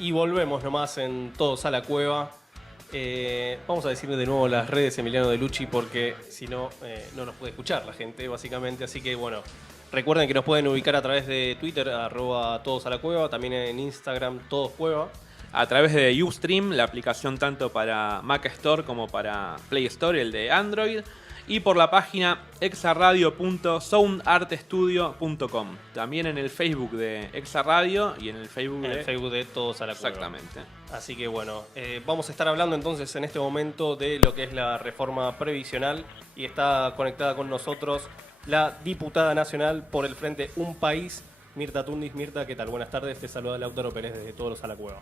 Y volvemos nomás en Todos a la Cueva. Vamos a decir de nuevo las redes Emiliano De Lucchi porque si no, no nos puede escuchar la gente, básicamente. Así que bueno, recuerden que nos pueden ubicar a través de Twitter, @Todos a la Cueva, también en Instagram, Todos Cueva. A través de Ustream, la aplicación tanto para Mac Store como para Play Store, el de Android. Y por la página exaradio.soundartstudio.com. También en el Facebook de Exaradio y en el Facebook de Todos a la Cueva. Exactamente. Así que bueno, vamos a estar hablando entonces en este momento de lo que es la reforma previsional y está conectada con nosotros la diputada nacional por el Frente Un País, Mirta Tundis. Mirta, ¿qué tal? Buenas tardes, te saluda Lautaro Pérez desde Todos a la Cueva.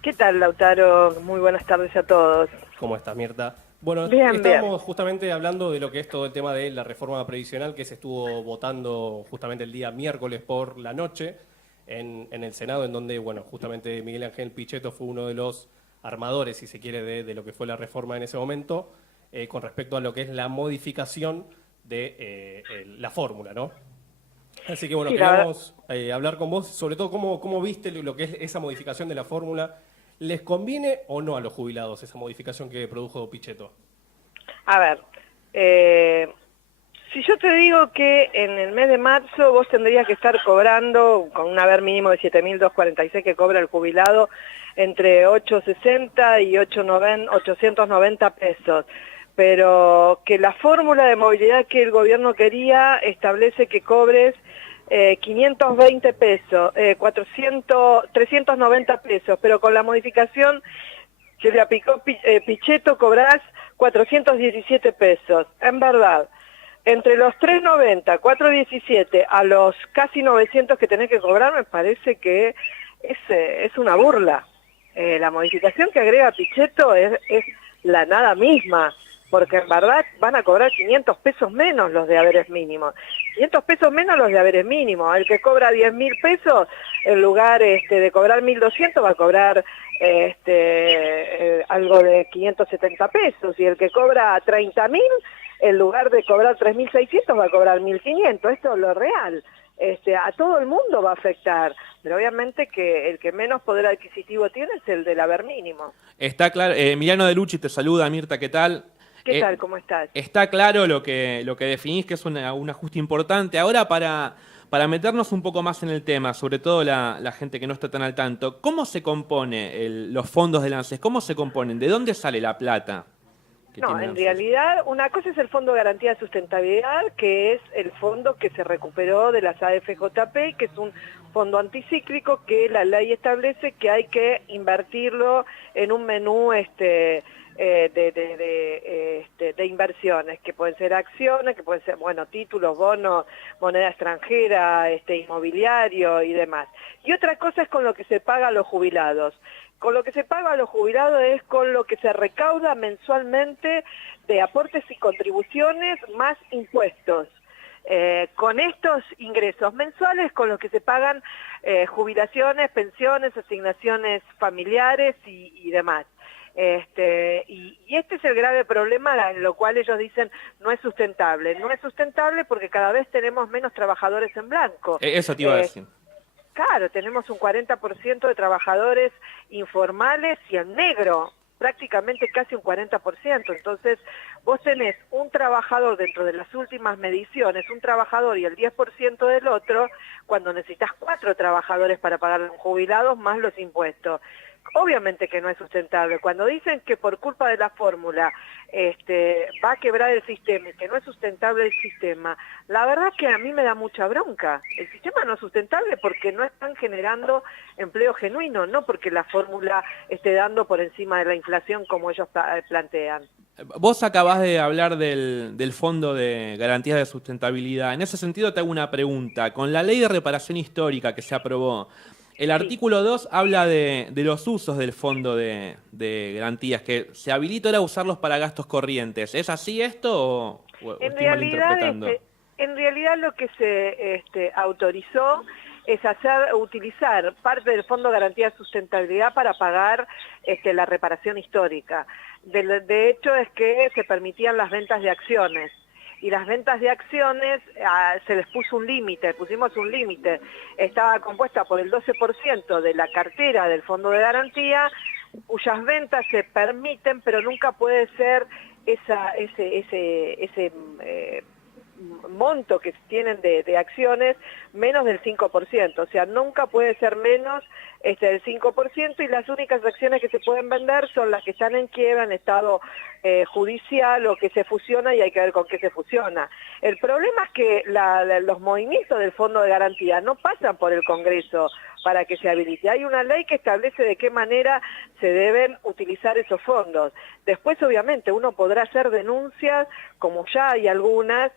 ¿Qué tal, Lautaro? Muy buenas tardes a todos. ¿Cómo estás, Mirta? Bueno, bien, estamos justamente hablando de lo que es todo el tema de la reforma previsional que se estuvo votando justamente el día miércoles por la noche en el Senado, en donde, bueno, justamente Miguel Ángel Pichetto fue uno de los armadores, si se quiere, de lo que fue la reforma en ese momento, con respecto a lo que es la modificación de la fórmula, ¿no? Así que, bueno, sí, queríamos hablar con vos, sobre todo cómo viste lo que es esa modificación de la fórmula. ¿Les conviene o no a los jubilados esa modificación que produjo Pichetto? A ver, si yo te digo que en el mes de marzo vos tendrías que estar cobrando, con un haber mínimo de 7.246 que cobra el jubilado, entre 860 y 890 pesos, pero que la fórmula de movilidad que el gobierno quería establece que cobres 520 pesos, 390 pesos, pero con la modificación que le aplicó Pichetto cobrás 417 pesos. En verdad, entre los 390, 417 a los casi 900 que tenés que cobrar, me parece que es una burla. La modificación que agrega Pichetto es la nada misma, porque en verdad van a cobrar 500 pesos menos los de haberes mínimos. 500 pesos menos los de haberes mínimos. El que cobra 10.000 pesos, en lugar de cobrar 1.200, va a cobrar algo de 570 pesos. Y el que cobra 30.000, en lugar de cobrar 3.600, va a cobrar 1.500. Esto es lo real. A todo el mundo va a afectar, pero obviamente que el que menos poder adquisitivo tiene es el del haber mínimo. Está claro. Emiliano De Lucchi te saluda. Mirta, ¿qué tal? ¿Qué tal? ¿Cómo estás? Está claro lo que definís, que es un ajuste importante. Ahora, para meternos un poco más en el tema, sobre todo la gente que no está tan al tanto, ¿cómo se compone los fondos del ANSES? ¿Cómo se componen? ¿De dónde sale la plata? No, en realidad, una cosa es el Fondo de Garantía de Sustentabilidad, que es el fondo que se recuperó de las AFJP, que es un fondo anticíclico que la ley establece que hay que invertirlo en un menú de inversiones, que pueden ser acciones, que pueden ser, bueno, títulos, bonos, moneda extranjera, inmobiliario y demás. Y otra cosa es con lo que se paga a los jubilados. Con lo que se paga a los jubilados es con lo que se recauda mensualmente de aportes y contribuciones más impuestos. Con estos ingresos mensuales con los que se pagan jubilaciones, pensiones, asignaciones familiares y demás. Y este es el grave problema en lo cual ellos dicen no es sustentable. No es sustentable porque cada vez tenemos menos trabajadores en blanco. Eso te iba a decir. Claro, tenemos un 40% de trabajadores informales y en negro, prácticamente casi un 40%. Entonces, vos tenés un trabajador dentro de las últimas mediciones, un trabajador y el 10% del otro, cuando necesitas 4 trabajadores para pagar los jubilados más los impuestos. Obviamente que no es sustentable. Cuando dicen que por culpa de la fórmula va a quebrar el sistema y que no es sustentable el sistema, la verdad es que a mí me da mucha bronca. El sistema no es sustentable porque no están generando empleo genuino, no porque la fórmula esté dando por encima de la inflación como ellos plantean. Vos acabás de hablar del Fondo de Garantías de Sustentabilidad. En ese sentido te hago una pregunta. Con la Ley de Reparación Histórica que se aprobó, el artículo 2 habla de los usos del Fondo de Garantías, que se habilita ahora a usarlos para gastos corrientes. ¿Es así esto o estoy malinterpretando? En realidad lo que se autorizó es utilizar parte del Fondo de Garantía de Sustentabilidad para pagar la reparación histórica. De hecho es que se permitían las ventas de acciones. y las ventas de acciones se les puso un límite, pusimos un límite. Estaba compuesta por el 12% de la cartera del Fondo de Garantía, cuyas ventas se permiten, pero nunca puede ser ese monto que tienen de acciones menos del 5%, o sea, nunca puede ser menos del 5%, y las únicas acciones que se pueden vender son las que están en quiebra, en estado judicial, o que se fusiona, y hay que ver con qué se fusiona. El problema es que los movimientos del Fondo de Garantía no pasan por el Congreso para que se habilite. Hay una ley que establece de qué manera se deben utilizar esos fondos. Después, obviamente, uno podrá hacer denuncias, como ya hay algunas,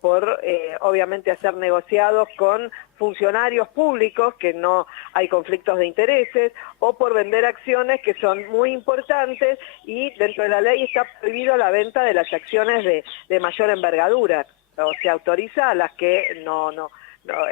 por obviamente hacer negociados con funcionarios públicos, que no hay conflictos de intereses, o por vender acciones que son muy importantes, y dentro de la ley está prohibido la venta de las acciones de mayor envergadura. O se autoriza a las que no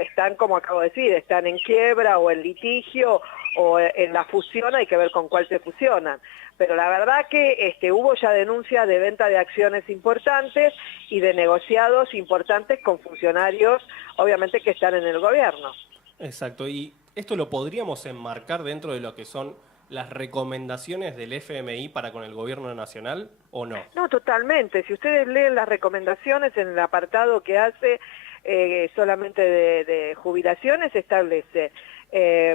están, como acabo de decir, están en quiebra o en litigio o en la fusión, hay que ver con cuál se fusionan. Pero la verdad que hubo ya denuncias de venta de acciones importantes y de negociados importantes con funcionarios, obviamente, que están en el gobierno. Exacto, y esto lo podríamos enmarcar dentro de lo que son las recomendaciones del FMI para con el gobierno nacional, ¿o no? No, totalmente. Si ustedes leen las recomendaciones en el apartado que hace solamente de jubilaciones, establece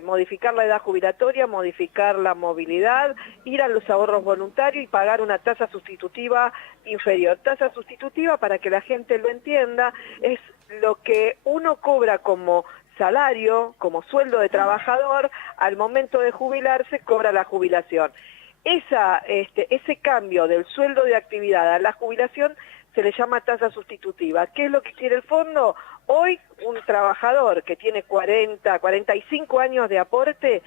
modificar la edad jubilatoria, modificar la movilidad, ir a los ahorros voluntarios y pagar una tasa sustitutiva inferior. Tasa sustitutiva, para que la gente lo entienda, es lo que uno cobra como salario, como sueldo de trabajador, al momento de jubilarse cobra la jubilación. Ese cambio del sueldo de actividad a la jubilación se le llama tasa sustitutiva. ¿Qué es lo que quiere el fondo? Hoy un trabajador que tiene 45 años de aporte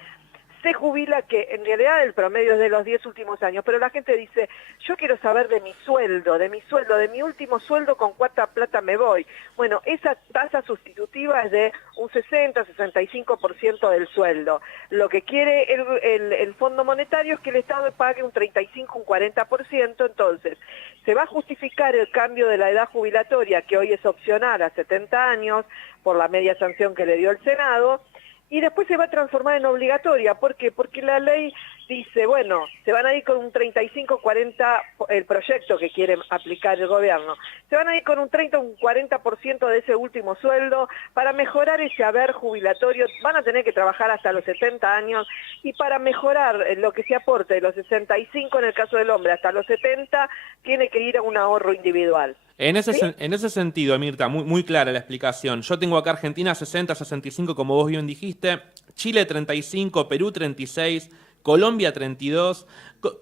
se jubila, que en realidad el promedio es de los 10 últimos años, pero la gente dice, yo quiero saber de mi sueldo, de mi último sueldo, con cuánta plata me voy. Bueno, esa tasa sustitutiva es de un 60-65% del sueldo. Lo que quiere el Fondo Monetario es que el Estado pague un 35, un 40%, entonces se va a justificar el cambio de la edad jubilatoria, que hoy es opcional a 70 años, por la media sanción que le dio el Senado, y después se va a transformar en obligatoria. ¿Por qué? Porque la ley dice, bueno, se van a ir con un 35-40, el proyecto que quiere aplicar el gobierno, se van a ir con un 30 o un 40% de ese último sueldo para mejorar ese haber jubilatorio. Van a tener que trabajar hasta los 70 años, y para mejorar lo que se aporte de los 65 en el caso del hombre hasta los 70, tiene que ir a un ahorro individual. En ese, ¿Sí? en ese sentido, Mirta, muy clara la explicación. Yo tengo acá Argentina 60, 65, como vos bien dijiste, Chile 35, Perú 36, Colombia 32.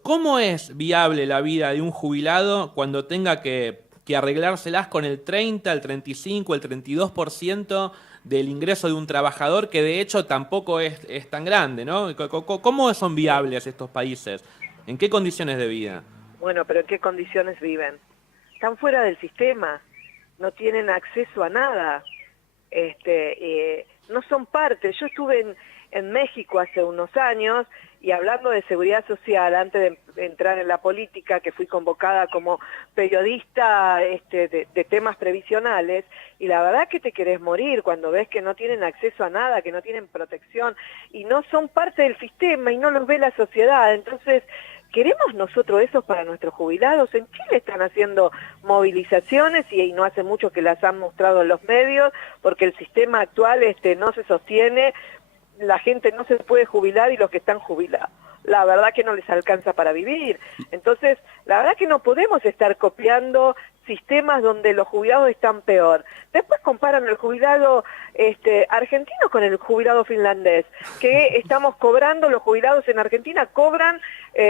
¿Cómo es viable la vida de un jubilado cuando tenga que arreglárselas con el 30, el 35, el 32% del ingreso de un trabajador, que de hecho tampoco es tan grande, ¿no? ¿Cómo son viables estos países? ¿En qué condiciones de vida? Bueno, pero ¿en qué condiciones viven? Están fuera del sistema, no tienen acceso a nada, no son parte. Yo estuve en México hace unos años, y hablando de seguridad social, antes de entrar en la política, que fui convocada como periodista de temas previsionales, y la verdad que te querés morir cuando ves que no tienen acceso a nada, que no tienen protección, y no son parte del sistema, y no los ve la sociedad. Entonces, ¿queremos nosotros eso para nuestros jubilados? En Chile están haciendo movilizaciones, y no hace mucho que las han mostrado en los medios, porque el sistema actual no se sostiene, la gente no se puede jubilar, y los que están jubilados, la verdad que no les alcanza para vivir. Entonces, la verdad que no podemos estar copiando sistemas donde los jubilados están peor. Después comparan el jubilado argentino con el jubilado finlandés, que estamos cobrando, los jubilados en Argentina cobran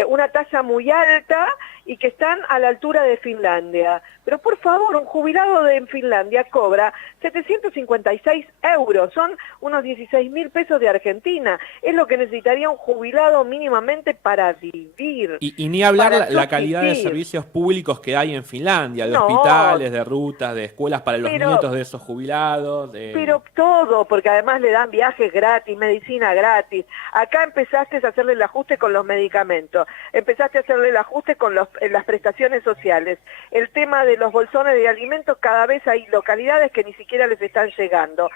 una tasa muy alta y que están a la altura de Finlandia. Pero por favor, un jubilado en Finlandia cobra 756 euros, son unos 16.000 pesos de Argentina. Es lo que necesitaría un jubilado mínimamente para vivir. Y ni hablar para la calidad de subsistir. servicios públicos que hay en Finlandia, de No. hospitales, de rutas, de escuelas para los Pero- nietos de esos jubilados. Pero todo, porque además le dan viajes gratis, medicina gratis. Acá empezaste a hacerle el ajuste con los medicamentos. complemento, empezaste a hacerle el ajuste con las prestaciones sociales. El tema de los bolsones de alimentos, cada vez hay localidades que ni siquiera les están llegando.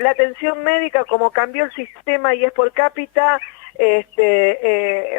La atención médica, como cambió el sistema y es por cápita,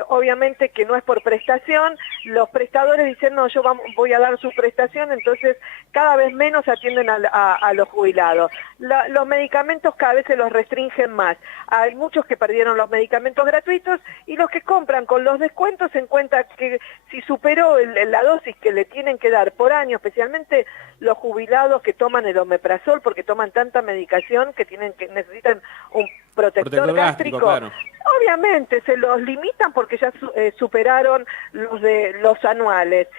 obviamente que no es por prestación, los prestadores dicen no, yo voy a dar su prestación, entonces cada vez menos atienden a los jubilados. Los medicamentos cada vez se los restringen más. Hay muchos que perdieron los medicamentos gratuitos y los que compran con los descuentos se encuentran que si superó la dosis que le tienen que dar por año, especialmente los jubilados que toman el omeprazol porque toman tanta medicación que necesitan un protector gástrico, claro. Obviamente se los limitan porque ya superaron los anuales.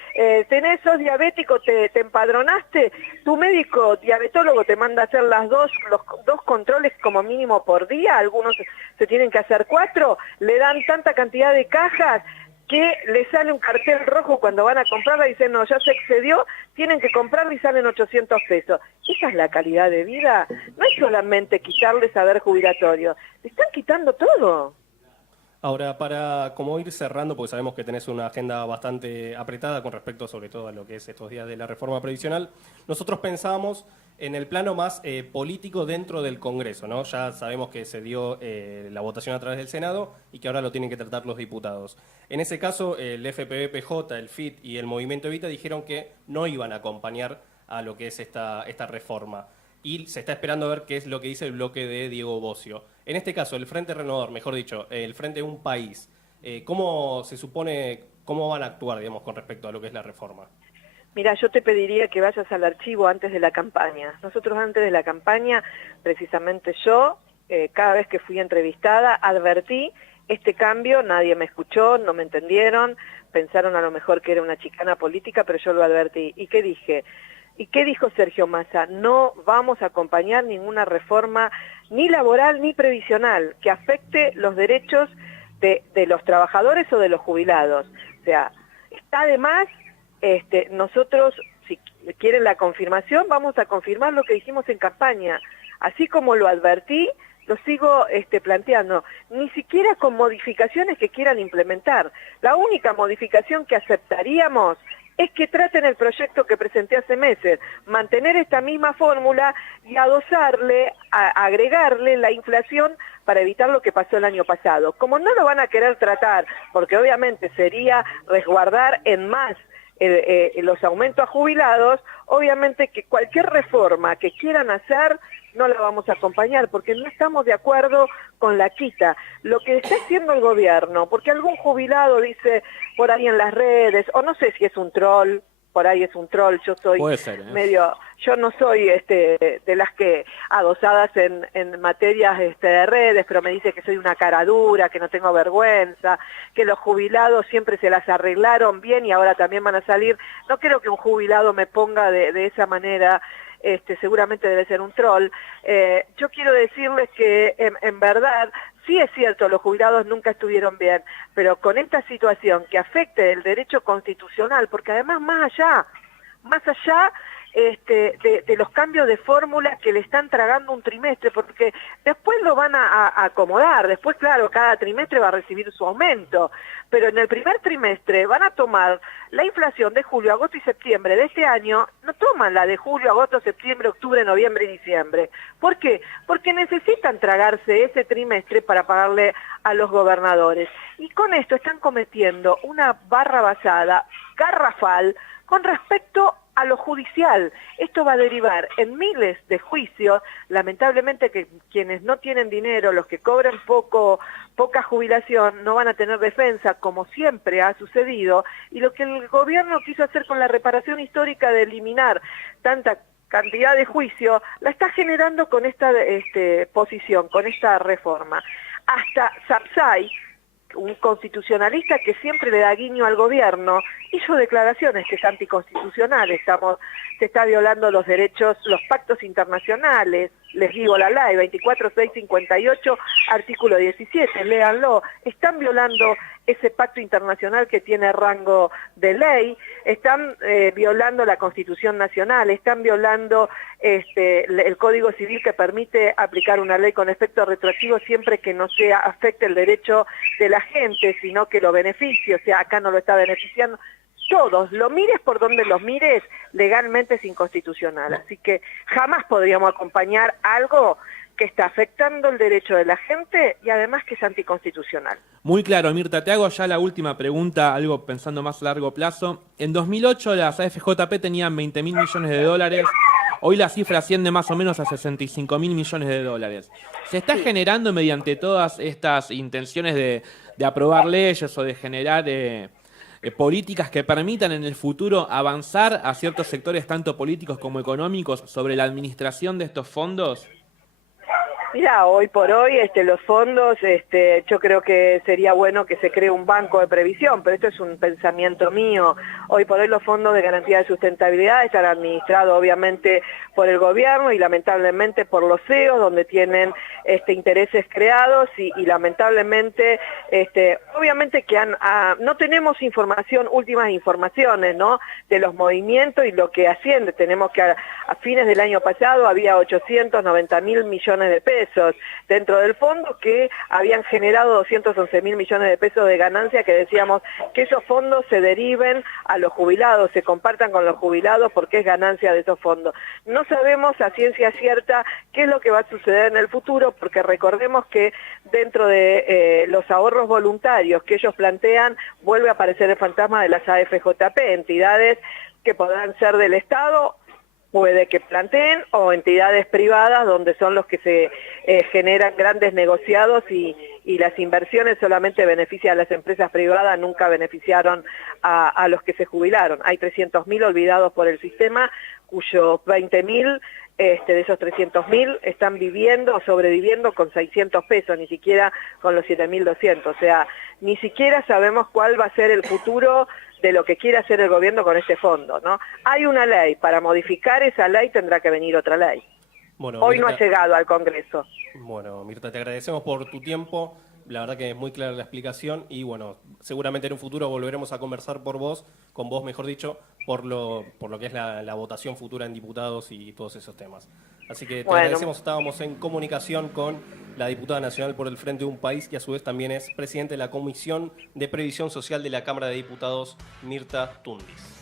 Sos diabético, te empadronaste, tu médico diabetólogo te manda a hacer los dos controles como mínimo por día, algunos se tienen que hacer 4, le dan tanta cantidad de cajas que le sale un cartel rojo cuando van a comprarla y dicen, no, ya se excedió, tienen que comprarla y salen 800 pesos. ¿Esa es la calidad de vida? No es solamente quitarles saber jubilatorio, le están quitando todo. Ahora, para como ir cerrando, porque sabemos que tenés una agenda bastante apretada con respecto sobre todo a lo que es estos días de la reforma previsional, nosotros pensábamos en el plano más político dentro del Congreso, ¿no? Ya sabemos que se dio la votación a través del Senado y que ahora lo tienen que tratar los diputados. En ese caso, el FPV-PJ, el FIT y el Movimiento Evita dijeron que no iban a acompañar a lo que es esta reforma. Y se está esperando a ver qué es lo que dice el bloque de Diego Bocio. En este caso, el Frente Renovador, mejor dicho, el Frente de un País, ¿cómo se supone, cómo van a actuar, digamos, con respecto a lo que es la reforma? Mira, yo te pediría que vayas al archivo antes de la campaña. Nosotros antes de la campaña, precisamente yo, cada vez que fui entrevistada, advertí este cambio, nadie me escuchó, no me entendieron, pensaron a lo mejor que era una chicana política, pero yo lo advertí. ¿Y qué dije? ¿Y qué dijo Sergio Massa? No vamos a acompañar ninguna reforma ni laboral ni previsional que afecte los derechos de los trabajadores o de los jubilados. O sea, está de más, nosotros, si quieren la confirmación, vamos a confirmar lo que dijimos en campaña. Así como lo advertí, lo sigo planteando, ni siquiera con modificaciones que quieran implementar. La única modificación que aceptaríamos es que traten el proyecto que presenté hace meses, mantener esta misma fórmula y adosarle, agregarle la inflación para evitar lo que pasó el año pasado. Como no lo van a querer tratar, porque obviamente sería resguardar en más los aumentos a jubilados, obviamente que cualquier reforma que quieran hacer no la vamos a acompañar porque no estamos de acuerdo con la quita. Lo que está haciendo el gobierno, porque algún jubilado dice por ahí en las redes, o no sé si es un troll, por ahí es un troll, yo soy yo no soy de las que adosadas en materias de redes, pero me dice que soy una cara dura, que no tengo vergüenza, que los jubilados siempre se las arreglaron bien y ahora también van a salir. No creo que un jubilado me ponga de esa manera. Seguramente debe ser un troll. Yo quiero decirles que en verdad sí es cierto, los jubilados nunca estuvieron bien, pero con esta situación que afecte el derecho constitucional, porque además más allá de los cambios de fórmula que le están tragando un trimestre, porque después lo van a acomodar, después claro, cada trimestre va a recibir su aumento, pero en el primer trimestre van a tomar la inflación de julio, agosto y septiembre de este año, no toman la de julio, agosto, septiembre, octubre, noviembre y diciembre. ¿Por qué? Porque necesitan tragarse ese trimestre para pagarle a los gobernadores. Y con esto están cometiendo una barra basada garrafal con respecto a lo judicial. Esto va a derivar en miles de juicios, lamentablemente que quienes no tienen dinero, los que cobran poca jubilación, no van a tener defensa, como siempre ha sucedido, y lo que el gobierno quiso hacer con la reparación histórica de eliminar tanta cantidad de juicio, la está generando con esta posición, con esta reforma. Hasta Sapsay, un constitucionalista que siempre le da guiño al gobierno, hizo declaraciones que es anticonstitucional, se está violando los derechos, los pactos internacionales, les digo la ley 24658, artículo 17, léanlo, están violando ese pacto internacional que tiene rango de ley, están violando la Constitución Nacional, están violando el Código Civil que permite aplicar una ley con efecto retroactivo siempre que no afecte el derecho de la gente, sino que lo beneficie, o sea, acá no lo está beneficiando. Todos, lo mires por donde los mires, legalmente es inconstitucional. Así que jamás podríamos acompañar algo que está afectando el derecho de la gente y además que es anticonstitucional. Muy claro, Mirta. Te hago ya la última pregunta, algo pensando más a largo plazo. En 2008 las AFJP tenían 20.000 millones de dólares. Hoy la cifra asciende más o menos a 65.000 millones de dólares. ¿Se está generando mediante todas estas intenciones de aprobar leyes o de generar políticas que permitan en el futuro avanzar a ciertos sectores tanto políticos como económicos sobre la administración de estos fondos? Mira, hoy por hoy los fondos, yo creo que sería bueno que se cree un banco de previsión, pero esto es un pensamiento mío. Hoy por hoy los fondos de garantía de sustentabilidad están administrados obviamente por el gobierno y lamentablemente por los CEOs, donde tienen intereses creados y lamentablemente, obviamente que no tenemos últimas informaciones, ¿no?, de los movimientos y lo que asciende. Tenemos que a fines del año pasado había 890.000 millones de pesos dentro del fondo que habían generado 211.000 millones de pesos de ganancia, que decíamos que esos fondos se deriven a los jubilados, se compartan con los jubilados porque es ganancia de esos fondos. No sabemos a ciencia cierta qué es lo que va a suceder en el futuro, porque recordemos que dentro de los ahorros voluntarios que ellos plantean vuelve a aparecer el fantasma de las AFJP, entidades que podrán ser del Estado, puede que planteen, o entidades privadas donde son los que se generan grandes negociados y las inversiones solamente benefician a las empresas privadas, nunca beneficiaron a los que se jubilaron. Hay 300.000 olvidados por el sistema, cuyos 20.000 de esos 300.000 están viviendo o sobreviviendo con 600 pesos, ni siquiera con los 7.200. O sea, ni siquiera sabemos cuál va a ser el futuro de lo que quiere hacer el gobierno con este fondo, ¿no? Hay una ley, para modificar esa ley tendrá que venir otra ley. Bueno, hoy Mirta, no ha llegado al Congreso. Bueno, Mirta, te agradecemos por tu tiempo. La verdad que es muy clara la explicación y bueno, seguramente en un futuro volveremos a conversar con vos mejor dicho, por lo que es la votación futura en diputados y todos esos temas. Así que te agradecemos, estábamos en comunicación con la diputada nacional por el Frente de un País, que a su vez también es presidente de la Comisión de Previsión Social de la Cámara de Diputados, Mirta Tundis.